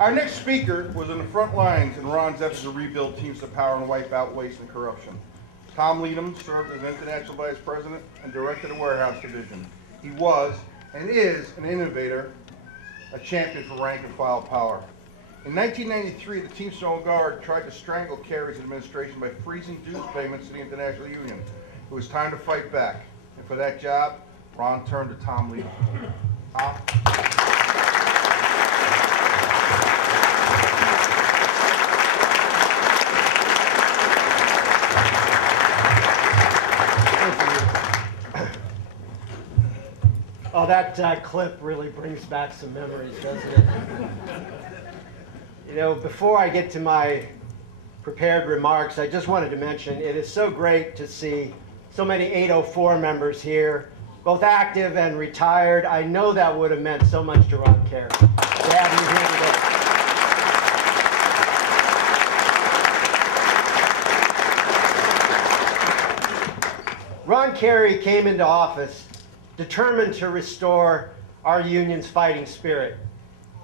Our next speaker was in the front lines in Ron's efforts to rebuild Teamster power and wipe out waste and corruption. Tom Leedham served as International Vice President and Director of the Warehouse Division. He was and is an innovator, a champion for rank and file power. In 1993, the Teamster Old Guard tried to strangle Carey's administration by freezing dues payments to the International Union. It was time to fight back. And for that job, Ron turned to Tom Leedham. Tom? Oh, that clip really brings back some memories, doesn't it? You know, before I get to my prepared remarks, I just wanted to mention it is so great to see so many 804 members here, both active and retired. I know that would have meant so much to Ron Carey to have you here today. Ron Carey came into office determined to restore our union's fighting spirit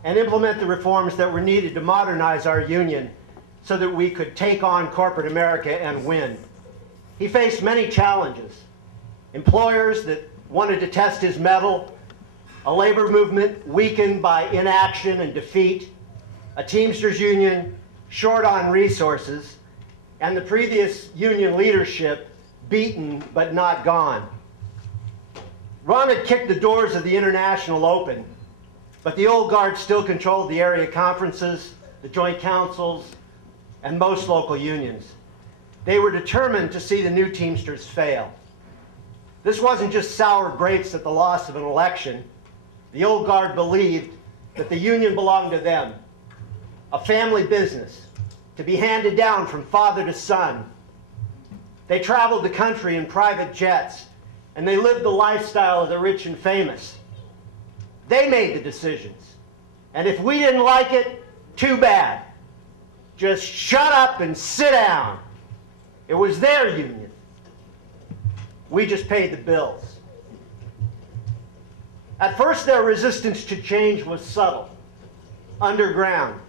and implement the reforms that were needed to modernize our union so that we could take on corporate America and win. He faced many challenges. Employers that wanted to test his mettle, a labor movement weakened by inaction and defeat, a Teamsters union short on resources, and the previous union leadership beaten but not gone. Ron had kicked the doors of the International open, but the Old Guard still controlled the area conferences, the joint councils, and most local unions. They were determined to see the new Teamsters fail. This wasn't just sour grapes at the loss of an election. The Old Guard believed that the union belonged to them, a family business, to be handed down from father to son. They traveled the country in private jets, and they lived the lifestyle of the rich and famous. They made the decisions. And if we didn't like it, too bad. Just shut up and sit down. It was their union. We just paid the bills. At first, their resistance to change was subtle, underground.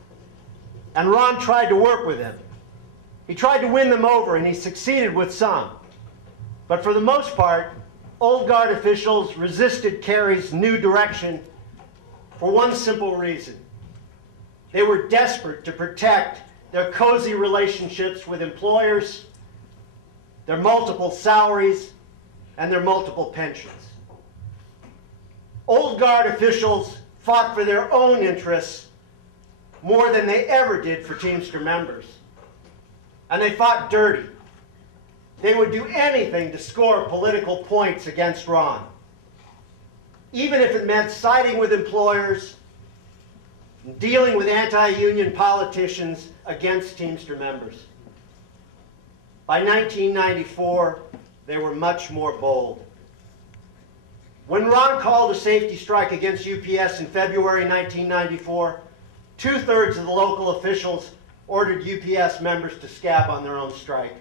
And Ron tried to work with them. He tried to win them over, and he succeeded with some. But for the most part, Old Guard officials resisted Carey's new direction for one simple reason. They were desperate to protect their cozy relationships with employers, their multiple salaries, and their multiple pensions. Old Guard officials fought for their own interests more than they ever did for Teamster members. And they fought dirty. They would do anything to score political points against Ron, even if it meant siding with employers, dealing with anti-union politicians against Teamster members. By 1994, they were much more bold. When Ron called a safety strike against UPS in February 1994, 2/3 of the local officials ordered UPS members to scab on their own strike.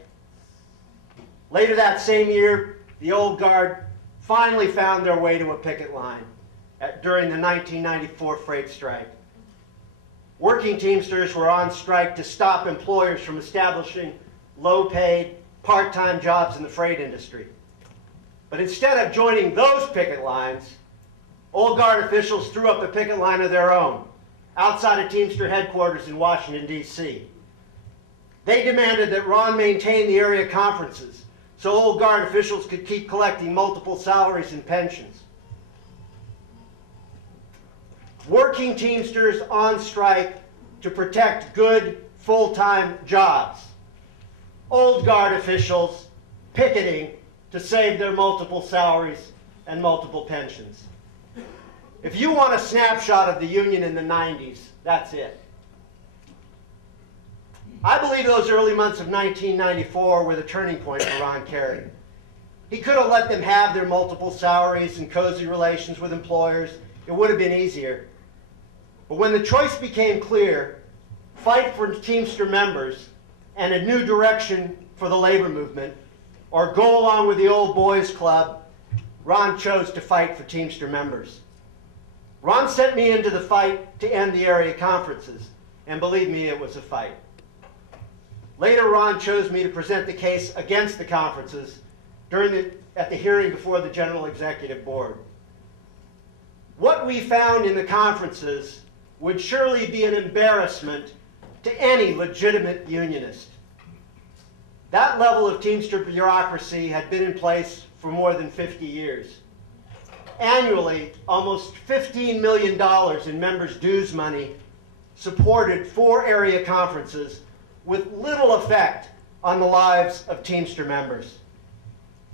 Later that same year, the Old Guard finally found their way to a picket line during the 1994 freight strike. Working Teamsters were on strike to stop employers from establishing low-paid, part-time jobs in the freight industry. But instead of joining those picket lines, Old Guard officials threw up a picket line of their own outside of Teamster headquarters in Washington, D.C. They demanded that Ron maintain the area conferences so Old Guard officials could keep collecting multiple salaries and pensions. Working Teamsters on strike to protect good, full-time jobs. Old Guard officials picketing to save their multiple salaries and multiple pensions. If you want a snapshot of the union in the 90s, that's it. I believe those early months of 1994 were the turning point for Ron Carey. He could have let them have their multiple salaries and cozy relations with employers. It would have been easier. But when the choice became clear, fight for Teamster members and a new direction for the labor movement, or go along with the old boys club, Ron chose to fight for Teamster members. Ron sent me into the fight to end the area conferences, and believe me, it was a fight. Later, Ron chose me to present the case against the conferences at the hearing before the General Executive Board. What we found in the conferences would surely be an embarrassment to any legitimate unionist. That level of Teamster bureaucracy had been in place for more than 50 years. Annually, almost $15 million in members' dues money supported 4 area conferences with little effect on the lives of Teamster members.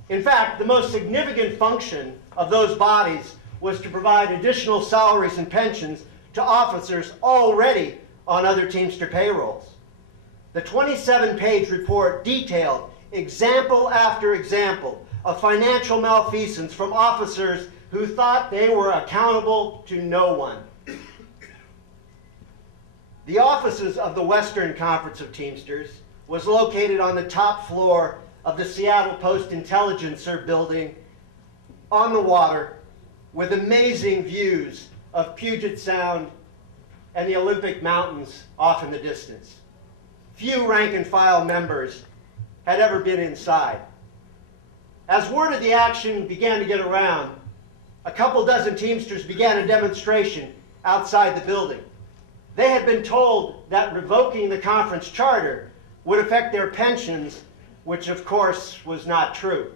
In fact, the most significant function of those bodies was to provide additional salaries and pensions to officers already on other Teamster payrolls. The 27-page report detailed example after example of financial malfeasance from officers who thought they were accountable to no one. The offices of the Western Conference of Teamsters was located on the top floor of the Seattle Post-Intelligencer building on the water with amazing views of Puget Sound and the Olympic Mountains off in the distance. Few rank-and-file members had ever been inside. As word of the action began to get around, a couple dozen Teamsters began a demonstration outside the building. They had been told that revoking the conference charter would affect their pensions, which of course was not true.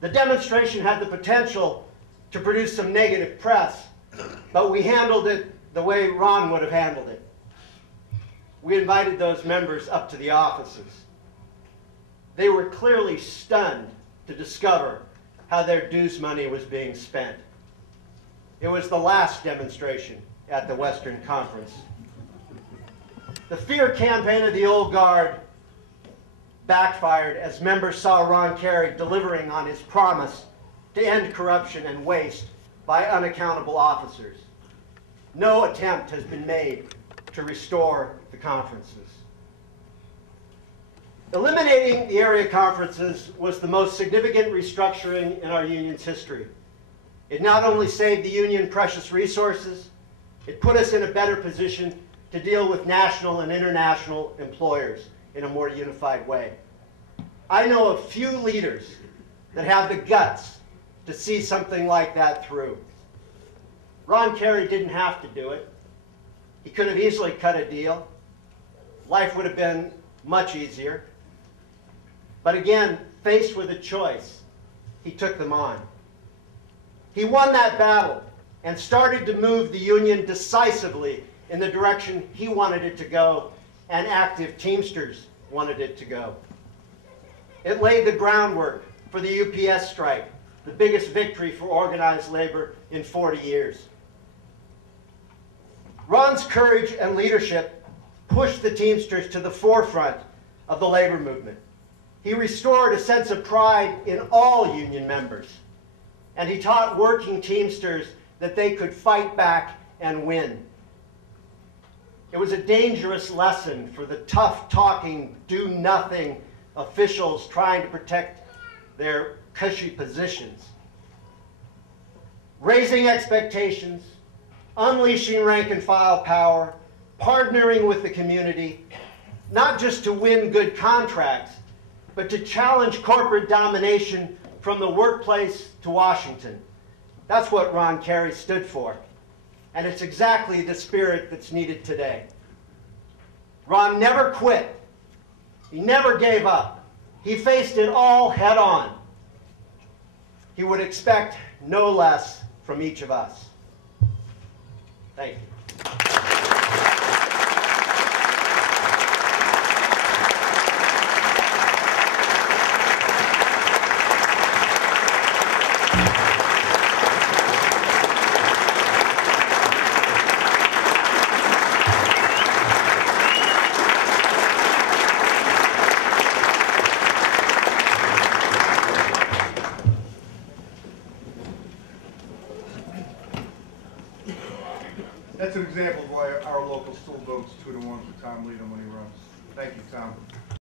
The demonstration had the potential to produce some negative press, but we handled it the way Ron would have handled it. We invited those members up to the offices. They were clearly stunned to discover how their dues money was being spent. It was the last demonstration at the Western Conference. The fear campaign of the old guard backfired as members saw Ron Carey delivering on his promise to end corruption and waste by unaccountable officers. No attempt has been made to restore the conferences. Eliminating the area conferences was the most significant restructuring in our union's history. It not only saved the union precious resources, it put us in a better position to deal with national and international employers in a more unified way. I know of few leaders that have the guts to see something like that through. Ron Carey didn't have to do it. He could have easily cut a deal. Life would have been much easier. But again, faced with a choice, he took them on. He won that battle and started to move the union decisively in the direction he wanted it to go and active Teamsters wanted it to go. It laid the groundwork for the UPS strike, the biggest victory for organized labor in 40 years. Ron's courage and leadership pushed the Teamsters to the forefront of the labor movement. He restored a sense of pride in all union members, and he taught working Teamsters that they could fight back and win. It was a dangerous lesson for the tough-talking, do-nothing officials trying to protect their cushy positions. Raising expectations, unleashing rank-and-file power, partnering with the community, not just to win good contracts, but to challenge corporate domination from the workplace to Washington. That's what Ron Carey stood for. And it's exactly the spirit that's needed today. Ron never quit. He never gave up. He faced it all head on. He would expect no less from each of us. Thank you. That's an example of why our local still votes 2-1 for Tom Leedham when he runs. Thank you, Tom.